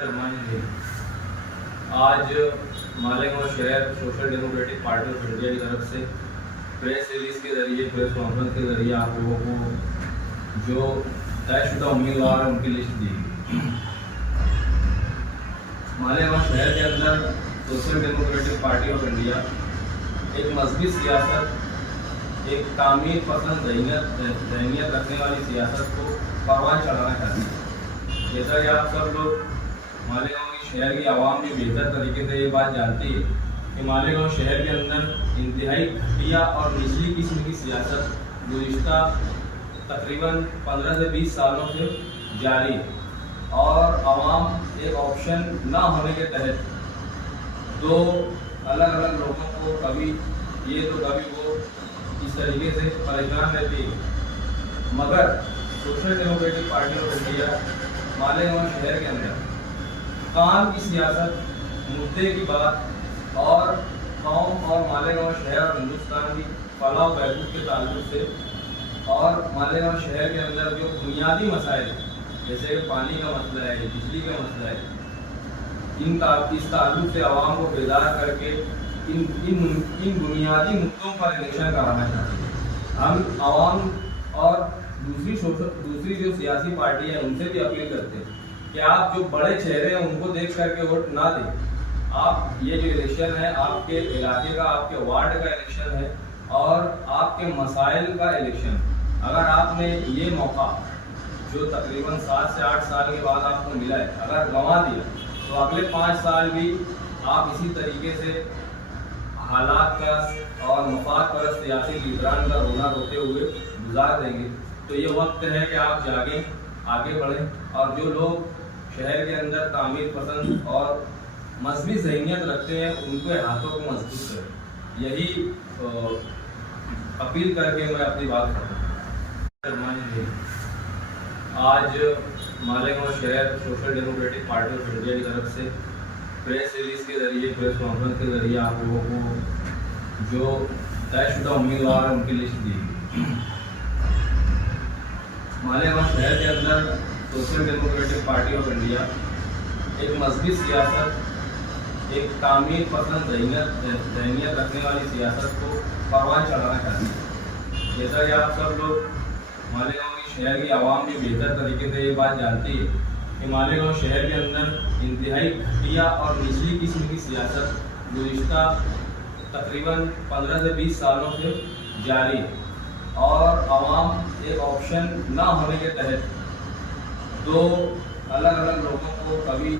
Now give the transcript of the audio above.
आज मालेगांव शहर social democratic party of India की तरफ से प्रेस रिलीज के जरिए, प्रेस कॉन्फ्रेंस के जरिए आप लोगों को जो तयशुदा उम्मीदवार हैं उनकी लिस्ट दी गई। मालेगांव शहर के अंदर social democratic party of India एक मजबूत सियासत, एक तामीर पसंद जहनीत रखने वाली सियासत को परवान चढ़ाना चाहती है। जैसा कि आप सब लोग मालेगांव की शहर की आवाम भी बेहतर तरीके से ये बात जानती है कि मालेगांव शहर के अंदर इंतहाई घटिया और निचली किस्म की सियासत गुज़िश्ता तकरीबन 15 से 20 सालों से जारी है और आवाम एक ऑप्शन ना होने के तहत दो अलग अलग लोगों को कभी ये तो कभी वो इस तरीके से परेशान रहती है। मगर social democratic party of India Malegaon शहर के अंदर काम की सियासत, मुद्दे की बात और कौम और मालेगांव शहर और हिंदुस्तान की फलाह बहबूद के ताल्लुक से और मालेगांव शहर के अंदर जो बुनियादी मसाइल जैसे कि पानी का मसला है, बिजली का मसला है, इस ताल्लुक से आवाम को बेदार करके इन बुनियादी मुद्दों पर इलेक्शन कराना चाहते हैं। हम आवाम और दूसरी जो सियासी पार्टी है उनसे भी अपील करते हैं कि आप जो बड़े चेहरे हैं उनको देख करके वोट ना दें। आप ये जो इलेक्शन है आपके इलाके का, आपके वार्ड का इलेक्शन है और आपके मसाइल का इलेक्शन। अगर आपने ये मौका जो तकरीबन 7 से 8 साल के बाद आपको मिला है, अगर गंवा दिया तो अगले 5 साल भी आप इसी तरीके से हालात का और मफाद पर सियासी लीडरान का रोना रोते हुए गुजार देंगे। तो ये वक्त है कि आप जागें, आगे बढ़ें और जो लोग शहर के अंदर तामीर पसंद और मजबूत ज़हनीत रखते हैं उनके हाथों को मजबूत करें। यही अपील करके मैं अपनी बात करूँ। आज मालेगांव शहर social democratic party of India की तरफ से प्रेस रिलीज के जरिए, प्रेस कॉन्फ्रेंस के जरिए आप लोगों को जो तयशुदा उम्मीदवार हैं उनकी लिस्ट दी गई। मालेगांव शहर के अंदर social democratic party of India एक मजबूत सियासत, एक तामीर पसंद जहनीत रखने वाली सियासत को परवान चढ़ाना चाहती है। जैसा कि आप सब लोग मालेगांव की शहर की आवाम भी बेहतर तरीके से ये बात जानती है कि मालेगांव शहर के अंदर इंतहाई घटिया और निचली किस्म की सियासत गुज़िश्ता तकरीबन 15 से 20 सालों से जारी है और आवाम एक ऑप्शन ना होने के तहत दो अलग अलग लोगों को कभी